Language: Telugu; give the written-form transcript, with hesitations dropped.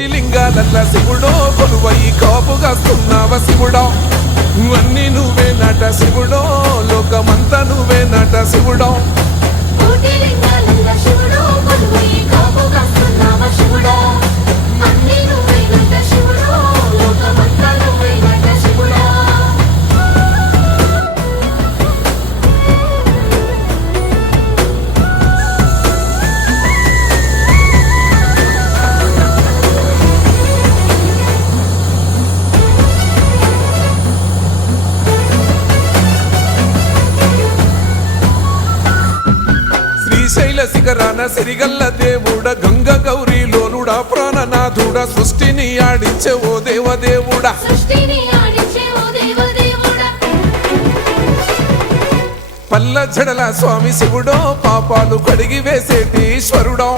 కోటి లింగాలల్ల శివుడో కొలువై కాపుగాస్తున్నావ శివుడా అన్ని నువ్వే నట శివుడో లోకమంతా నువ్వే నట శివుడో కోటి లింగాలల్ల శివుడో కొలువై కాపుగాస్తున్నావ శివుడా అన్ని నువ్వే నట శివుడో లోకమంతా నువ్వే నట శివుడా శ్రీశైల శిఖరాన సిరిగల్ల దేవుడ గంగ గౌరీ లోలుడా ప్రాణనాథుడ సృష్టిని ఆడించే ఓ దేవదేవుడా సృష్టిని ఆడించే ఓ దేవదేవుడా పల్ల జడల స్వామి శివుడో పాపాలు కడిగి వేసేటి ఈశ్వరుడో